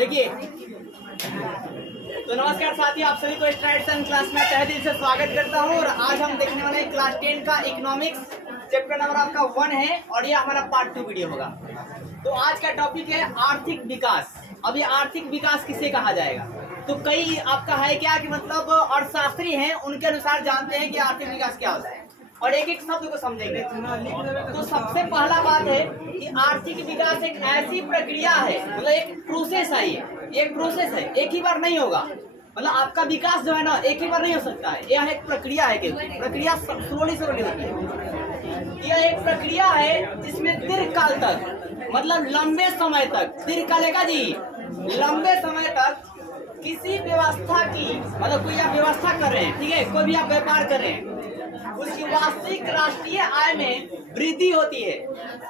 देखिए तो नमस्कार साथी, आप सभी को स्ट्राइड सन क्लास में तहे दिल से स्वागत करता हूं। और आज हम देखने वाले हैं क्लास 10 का इकोनॉमिक्स चैप्टर नंबर आपका 1 है और ये हमारा पार्ट 2 वीडियो होगा। तो आज का टॉपिक है आर्थिक विकास। अब ये आर्थिक विकास किसे कहा जाएगा? तो कई आपका है क्या कि मतलब अर्थशास्त्री हैं, उनके अनुसार जानते हैं कि आर्थिक विकास क्या होता है और एक एक शब्द को समझेंगे। तो सबसे पहला बात है कि आर्थिक विकास एक ऐसी प्रक्रिया है, मतलब एक प्रोसेस है। ये एक प्रोसेस है, एक ही बार नहीं होगा। मतलब आपका विकास जो है ना एक ही बार नहीं हो सकता है, यह एक प्रक्रिया है। प्रक्रिया स्लोली होती है। यह एक प्रक्रिया है जिसमें दीर्घकाल तक, मतलब लंबे समय तक, दीर्घकाल का जी लंबे समय तक किसी व्यवस्था की, मतलब कोई आप व्यवस्था कर रहे हैं, ठीक है, कोई भी आप व्यापार कर रहे हैं, उसकी वास्तविक राष्ट्रीय आय में वृद्धि होती है।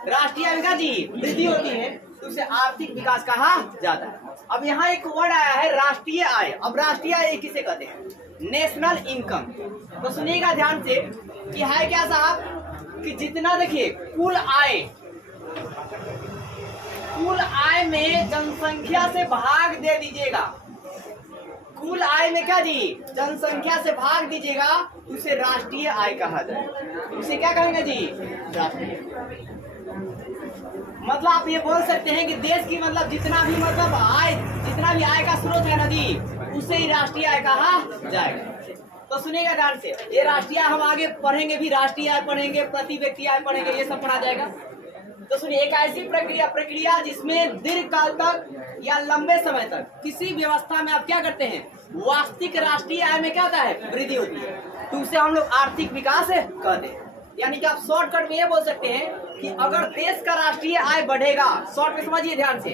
राष्ट्रीय आय का जी वृद्धि होती है तो उसे आर्थिक विकास कहा जाता है। अब यहाँ एक वर्ड आया है राष्ट्रीय आय। अब राष्ट्रीय आय किसे कहते हैं? National income. तो सुनिएगा ध्यान से कि है क्या साहब कि जितना देखिए कुल आय में जनसंख्या से भाग दे दीजिएगा। कुल आय में क्या जी जनसंख्या से भाग दीजिएगा, उसे राष्ट्रीय आय कहा जाए। उसे क्या कहेंगे जी? राष्ट्रीय। मतलब आप ये बोल सकते हैं कि देश की मतलब जितना भी मतलब आय, जितना भी आय का स्रोत है ना जी, उसे ही राष्ट्रीय आय कहा जाएगा। तो सुनिएगा ध्यान से, ये राष्ट्रीय हम आगे पढ़ेंगे भी, राष्ट्रीय आय पढ़ेंगे, प्रति व्यक्ति आय पढ़ेंगे, ये सब पढ़ा जाएगा। तो सुनिए, एक ऐसी प्रक्रिया जिसमें दीर्घकाल तक या लंबे समय तक किसी व्यवस्था में आप क्या करते हैं, वास्तविक राष्ट्रीय आय में क्या होता है, वृद्धि होती है, तो उसे हम लोग आर्थिक विकास कहते हैं। यानी कि आप शॉर्टकट में ये बोल सकते हैं कि अगर देश का राष्ट्रीय आय बढ़ेगा, शॉर्ट में समझिए ध्यान से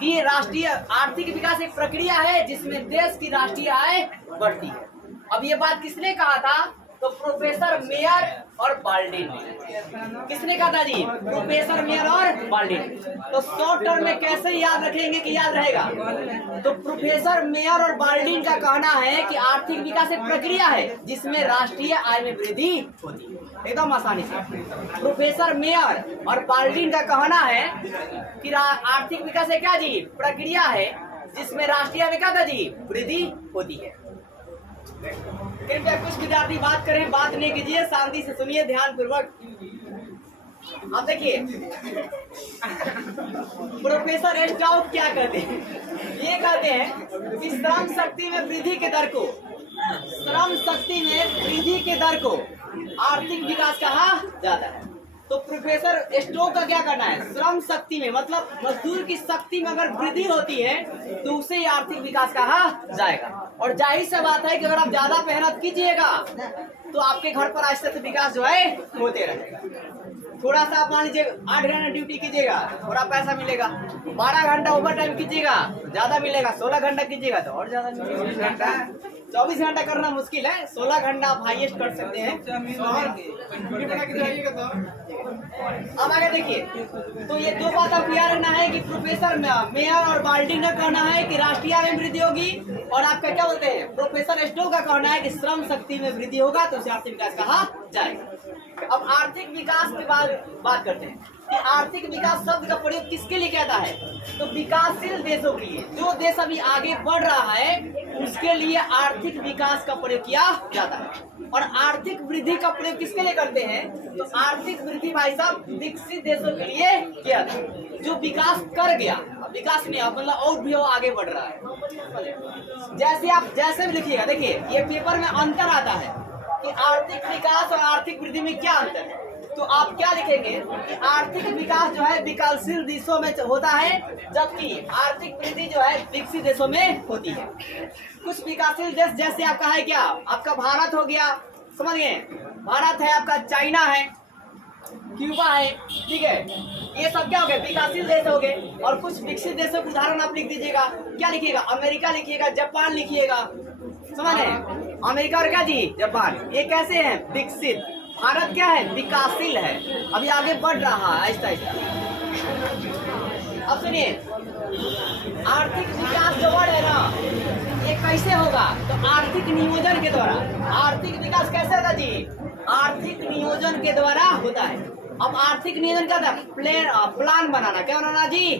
कि राष्ट्रीय आर्थिक विकास एक प्रक्रिया है जिसमें देश की राष्ट्रीय आय बढ़ती है। अब ये बात किसने कहा था? तो प्रोफेसर मेयर और बाल्डिन। किसने कहा था जी? प्रोफेसर मेयर और बाल्डिन। तो शॉर्ट टर्म में कैसे याद रखेंगे कि याद रहेगा? तो प्रोफेसर मेयर और बाल्डिन का कहना है कि आर्थिक विकास एक प्रक्रिया है जिसमें राष्ट्रीय आय में वृद्धि होती है। एकदम आसानी से प्रोफेसर मेयर और बाल्डिन का कहना है कि आर्थिक विकास एक क्या जी प्रक्रिया है जिसमें राष्ट्रीय आय में क्या था जी वृद्धि होती है। कृपया कुछ विद्यार्थी बात करें, बात नहीं कीजिए, शांति से सुनिए ध्यान पूर्वक। अब देखिए प्रोफेसर एस्टॉक क्या कहते हैं? ये कहते हैं कि श्रम शक्ति में वृद्धि के दर को, श्रम शक्ति में वृद्धि के दर को आर्थिक विकास कहा जाता है। तो प्रोफेसर स्टोक का क्या करना है? श्रम शक्ति में, मतलब मजदूर की शक्ति में अगर वृद्धि होती है तो उसे आर्थिक विकास कहा जाएगा। और जाहिर सी बात है कि अगर आप ज्यादा मेहनत कीजिएगा तो आपके घर पर आहिस्ते से विकास जो है होते रहेगा। थोड़ा सा आप मान लीजिए 8 घंटा ड्यूटी कीजिएगा थोड़ा पैसा मिलेगा, 12 घंटा ओवर टाइम कीजिएगा ज्यादा मिलेगा, 16 घंटा कीजिएगा तो और ज्यादा मिलेगा। 24 घंटा करना मुश्किल है, 16 घंटा आप हाईएस्ट कर सकते हैं। अब आगे देखिए, तो ये दो बात आप याद रखना है कि प्रोफेसर मेयर और बाल्डिन का कहना है कि राष्ट्रीय आय में वृद्धि होगी और आपका क्या बोलते हैं प्रोफेसर स्टोक का कहना है कि श्रम शक्ति में वृद्धि होगा तो उसे आर्थिक विकास कहा जाएगा। अब आर्थिक विकास के बाद बात करते हैं कि आर्थिक विकास शब्द का प्रयोग किसके लिए कहता है? तो विकासशील देशों के लिए, जो देश अभी आगे बढ़ रहा है उसके लिए आर्थिक विकास का प्रयोग किया जाता है। और आर्थिक वृद्धि का प्रयोग किसके लिए करते हैं? तो आर्थिक वृद्धि भाई साहब विकसित देशों के लिए किया जाता है, जो विकास कर गया, विकास नहीं मतलब और भी वो आगे बढ़ रहा है। जैसे आप जैसे भी लिखिएगा, देखिए ये पेपर में अंतर आता है कि आर्थिक विकास और आर्थिक वृद्धि में क्या अंतर है। तो आप क्या लिखेंगे कि आर्थिक विकास जो है विकासशील देशों में होता है जबकि आर्थिक वृद्धि जो है विकसित देशों में होती है। कुछ विकासशील देश जैसे आपका है क्या, आपका भारत हो गया, समझ गए, भारत है, आपका चाइना है, क्यूबा है, ठीक है, ये सब क्या हो गए विकासशील देश हो गए। और कुछ विकसित देशों के उदाहरण आप लिख दीजिएगा, क्या लिखिएगा? अमेरिका लिखिएगा, जापान लिखिएगा, समझ रहे? अमेरिका और क्या जी जापान, ये कैसे हैं विकसित। भारत क्या है विकासशील है, अभी आगे बढ़ रहा है आहिस्ता आहिस्ता। अब सुनिए आर्थिक विकास जो वर्ड है ना ये कैसे होगा? तो आर्थिक नियोजन के द्वारा। आर्थिक विकास कैसे होगा जी? आर्थिक नियोजन के द्वारा होता है। अब आर्थिक नियोजन क्या था? प्लान बनाना। क्या बनाना जी?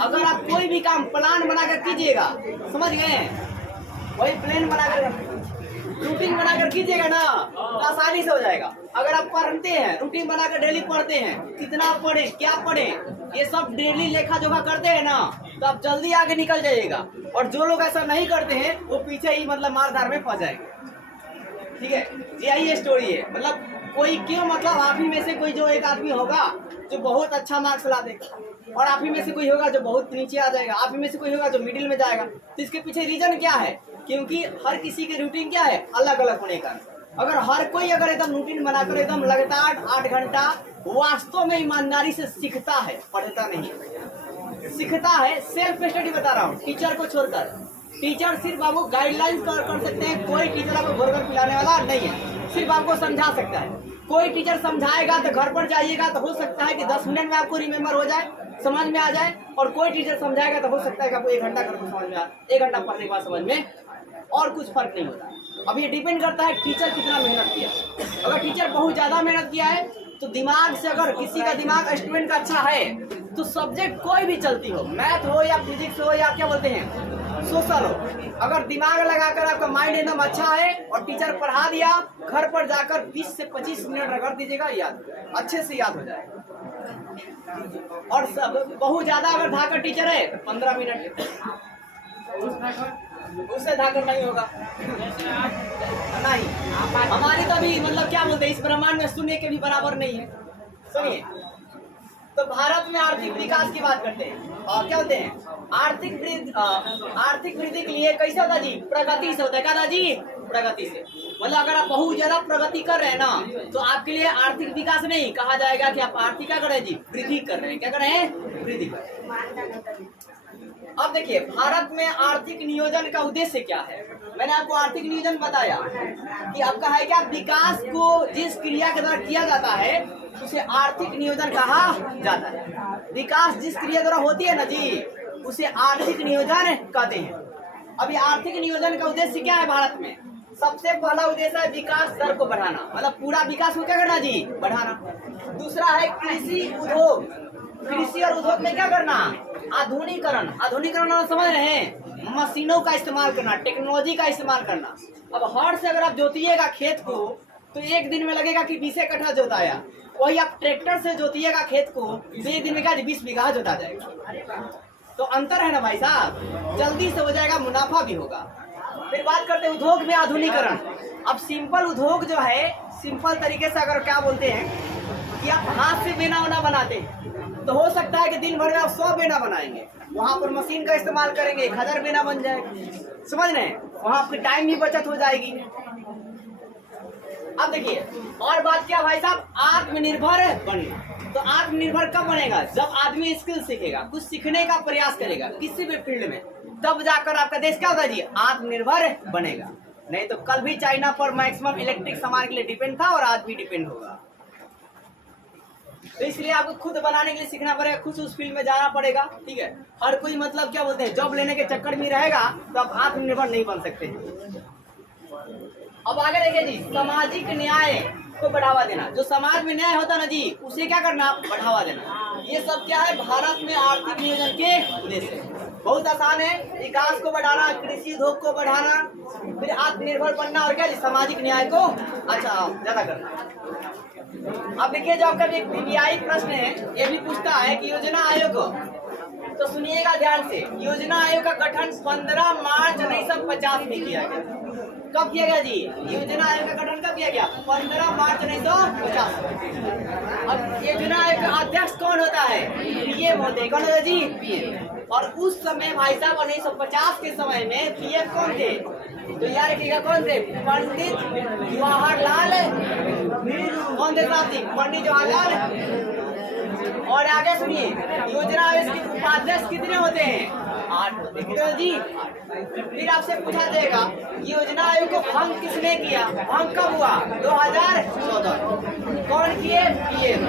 अगर आप कोई भी काम प्लान बनाकर कीजिएगा, समझ गए, वही प्लान बनाकर रूटीन बनाकर कीजिएगा ना तो आसानी से हो जाएगा। अगर आप पढ़ते हैं, रूटीन बनाकर डेली पढ़ते हैं, कितना पढ़े, क्या पढ़े, ये सब डेली लेखा जोखा करते हैं ना, तो आप जल्दी आगे निकल जाइएगा। और जो लोग ऐसा नहीं करते हैं वो पीछे ही मतलब मारधार में फंस जाएंगे। ठीक है, यही स्टोरी है। मतलब कोई क्यों, मतलब आप ही में से कोई जो एक आदमी होगा जो बहुत अच्छा मार्क्स ला देगा, और आप ही में से कोई होगा जो बहुत नीचे आ जाएगा, आप ही में से कोई होगा जो मिडिल में जाएगा। तो इसके पीछे रीजन क्या है? क्योंकि हर किसी के रूटीन क्या है? अलग अलग होने का। अगर हर कोई अगर एकदम रूटीन बनाकर एकदम लगातार 8 घंटा वास्तव में ईमानदारी से सीखता है, पढ़ता नहीं, सीखता है, सेल्फ स्टडी बता रहा हूँ, टीचर को छोड़कर। टीचर सिर्फ आपको गाइडलाइंस कर सकते हैं, कोई टीचर आपको घोरकर पिलाने वाला नहीं है, सिर्फ आपको समझा सकता है। कोई टीचर समझाएगा तो घर पर जाइएगा तो हो सकता है कि 10 मिनट में आपको रिमेम्बर हो जाए, समझ में आ जाए, और कोई टीचर समझाएगा तो हो सकता है कि आपको 1 घंटा कर समझ में आ, 1 घंटा पढ़ने के बाद समझ में, और कुछ फर्क नहीं होता। अब ये डिपेंड करता है टीचर कितना मेहनत किया। अगर टीचर बहुत ज्यादा मेहनत किया है तो दिमाग से, अगर किसी का दिमाग स्टूडेंट का अच्छा है तो सब्जेक्ट कोई भी चलती हो, मैथ हो या फिजिक्स हो या क्या बोलते हैं सोशल हो, अगर दिमाग लगाकर आपका माइंड एकदम अच्छा है और टीचर पढ़ा दिया, घर पर जाकर 20 से 25 मिनट रगड़ दीजिएगा, याद अच्छे से याद हो जाएगा। और सब बहुत ज्यादा अगर धाकर टीचर है 15 मिनट, उससे धाकर नहीं होगा नहीं। हमारी तो अभी मतलब क्या बोलते हैं, इस ब्रह्मांड में सुनने के भी बराबर नहीं है। सुनिए, तो भारत में आर्थिक विकास की बात करते हैं, और क्या होते हैं आर्थिक वृद्धि के लिए कैसे होता है जी? प्रगति से होता है। क्या जी? प्रगति से। मतलब अगर आप बहुत ज्यादा प्रगति कर रहे हैं ना तो आपके लिए आर्थिक विकास नहीं कहा जाएगा कि आप आर्थिक क्या कर रहे हैं जी? वृद्धि कर रहे हैं। क्या कर रहे हैं? वृद्धि कर रहे हैं। अब देखिए, भारत में आर्थिक नियोजन का उद्देश्य क्या है? मैंने आपको आर्थिक नियोजन बताया कि आपका है क्या, विकास को जिस क्रिया के द्वारा किया जाता है उसे आर्थिक नियोजन कहा जाता है। विकास जिस क्रिया द्वारा होती है ना जी, उसे आर्थिक नियोजन कहते हैं। अभी आर्थिक नियोजन का उद्देश्य क्या है भारत में? सबसे पहला उद्देश्य है विकास दर को बढ़ाना, मतलब पूरा विकास को क्या करना जी? बढ़ाना। दूसरा है कृषि उद्योग, कृषि और उद्योग में क्या करना? आधुनिकरण। आधुनिकरण समझ रहे हैं? मशीनों का इस्तेमाल करना, टेक्नोलॉजी का इस्तेमाल करना। अब हर से अगर आप जोतिएगा खेत को तो 1 दिन में लगेगा कि 20 कट्ठा जोताया, वही आप ट्रैक्टर से जोतिएगा खेत को तो 1 दिन में क्या 20 बीघा जोता जाएगा। तो अंतर है ना भाई साहब, जल्दी से हो जाएगा, मुनाफा भी होगा। फिर बात करते हैं उद्योग में आधुनिकरण। अब सिंपल उद्योग जो है, सिंपल तरीके से अगर क्या बोलते हैं कि आप हाथ से बेना वना बनाते हैं तो हो सकता है कि दिन भर में आप 100 बेना बनाएंगे, वहां पर मशीन का इस्तेमाल करेंगे 1000 बेना बन जाएगा। समझ रहे हैं? वहां आपकी टाइम भी बचत हो जाएगी। अब देखिए और बात क्या भाई साहब, आत्मनिर्भर बनना। तो आत्मनिर्भर कब बनेगा? जब आदमी स्किल सीखेगा, कुछ सीखने का प्रयास करेगा किसी भी फील्ड में, तब जाकर आपका देश क्या होगा जी? आत्मनिर्भर बनेगा। नहीं तो कल भी चाइना पर मैक्सिमम इलेक्ट्रिक सामान के लिए डिपेंड था और आज भी डिपेंड होगा। तो इसलिए आपको खुद बनाने के लिए सीखना पड़ेगा, खुद उस फील्ड में जाना पड़ेगा। ठीक है, हर कोई मतलब क्या बोलते हैं जॉब लेने के चक्कर में रहेगा तो आप आत्मनिर्भर नहीं बन सकते। अब आगे देखिए जी, सामाजिक न्याय को बढ़ावा देना। जो समाज में न्याय होता है ना जी, उसे क्या करना? बढ़ावा देना। ये सब क्या है? भारत में आर्थिक नियोजन के उद्देश्य बहुत आसान है। विकास को बढ़ाना, कृषि उद्योग को बढ़ाना, फिर आत्मनिर्भर बनना, और क्या जी? सामाजिक न्याय को अच्छा ज्यादा करना। अब देखिए, जो आपका एक वीवीआई प्रश्न है, ये भी पूछता है कि योजना आयोग, तो सुनिएगा ध्यान से। योजना आयोग का गठन 15 मार्च 1950 में किया गया। कब किया गया जी? योजना आयोग का गठन कब किया गया? 15 मार्च 1950। अब योजना आयोग का अध्यक्ष कौन होता है? पीएम होते हैं। कौन होता है जी? पीएम। और उस समय भाई साहब 1950 के समय में पीएम कौन थे? तो यार रखिएगा, कौन थे? पंडित जवाहरलाल नेहरू। कौन थे साथी? पंडित जवाहरलाल। और आगे सुनिए, योजना आयोग के उपाध्यक्ष कितने होते हैं? 8 होते हैं जी। फिर आपसे पूछा जाएगा योजना आयोग को भंग किसने किया? भंग कब हुआ? 2014। कौन किए? पीएम।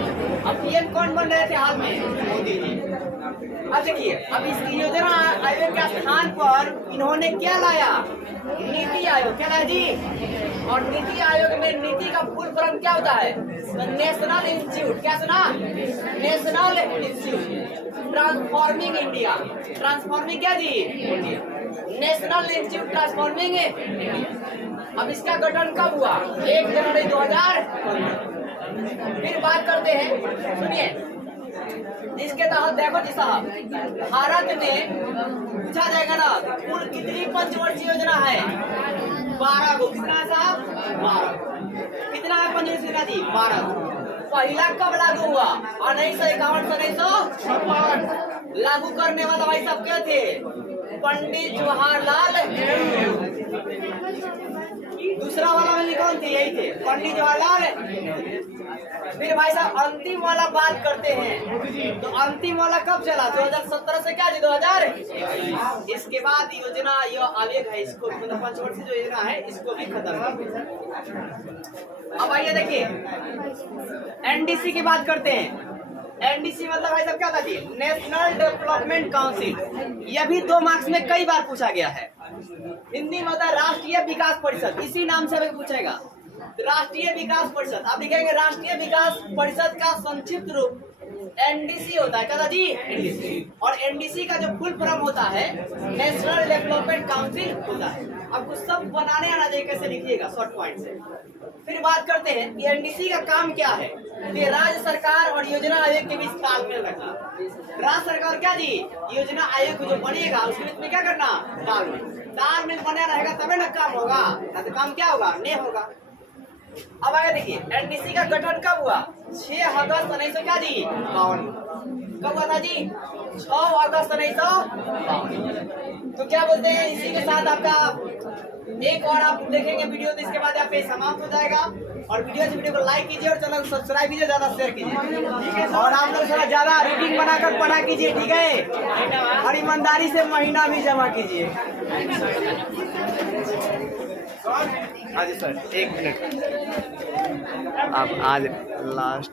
अब पीएम कौन बन रहे थे हाल में? मोदी जी। अब देखिए, अब इस योजना आयोग के स्थान पर इन्होंने क्या लाया? नीति आयोग। क्या लाया जी? और नीति आयोग में नीति का फुल फॉर्म क्या होता है? National institute. क्या सुना? National institute transforming India. Transforming क्या जी? National institute transforming India. अब इसका गठन कब हुआ? 1 जनवरी 2000। फिर बात करते हैं, सुनिए, इसके तहत देखो जी साहब, भारत में पूछा जाएगा ना, कुल कितनी पंचवर्षीय योजना है? 12 को। कितना है साहब? 12। कितना है पंचवर्षीय योजना जी? 12। पहला कब लागू हुआ? 1951 से 1956। लागू करने वाला भाई साहब क्या थे? पंडित जवाहरलाल नेहरू। दूसरा वाला में कौन थे? यही थे, पंडित जवाहरलाल। फिर भाई साहब अंतिम वाला बात करते हैं, तो अंतिम वाला कब चला? 2017 से क्या जी? 2000। इसके बाद योजना आयोग है, इसको मतलब पंचवर्षीय जो योजना है इसको भी खत्म कर दिया। अब आइए देखिए, एनडीसी की बात करते हैं। एनडीसी मतलब भाई साहब क्या था जी? National development council. यह भी 2 मार्क्स में कई बार पूछा गया है। हिंदी में होता है राष्ट्रीय विकास परिषद, इसी नाम से पूछेगा, राष्ट्रीय विकास परिषद। आप लिखेंगे राष्ट्रीय विकास परिषद का संक्षिप्त रूप एनडीसी होता है। क्या जी? एनडीसी। और एनडीसी का जो फुल फॉर्म होता है नेशनल डेवलपमेंट काउंसिल होता है। आपको सब बनाने आना चाहिए, कैसे लिखिएगा शॉर्ट पॉइंट से। फिर बात करते हैं कि एनडीसी का काम क्या है? कि राज्य सरकार और योजना आयोग के बीच तालमेल रखना। राज्य सरकार क्या जी? योजना आयोग जो बनेगा उसके बीच में क्या करना? तालमेल बना रहेगा तभी ना काम होगा, ना तो काम क्या होगा? नहीं होगा। अब आगे देखिए, एनडीसी का गठन कब हुआ? 6 अगस्त 1952। कब हुआ था जी? 6 अगस्त 1952। तो क्या बोलते हैं, इसी के साथ आपका एक और आप देखेंगे वीडियो, तो इसके बाद आप पे समाप्त हो जाएगा। और वीडियो को लाइक कीजिए और चैनल को सब्सक्राइब कीजिए, ज्यादा शेयर कीजिए, ठीक है। और आप लोग थोड़ा ज्यादा रीडिंग बनाकर पढ़ा कीजिए, ठीक है। और ईमानदारी से महीना भी जमा कीजिए। हाँ जी सर, 1 मिनट। अब आज लास्ट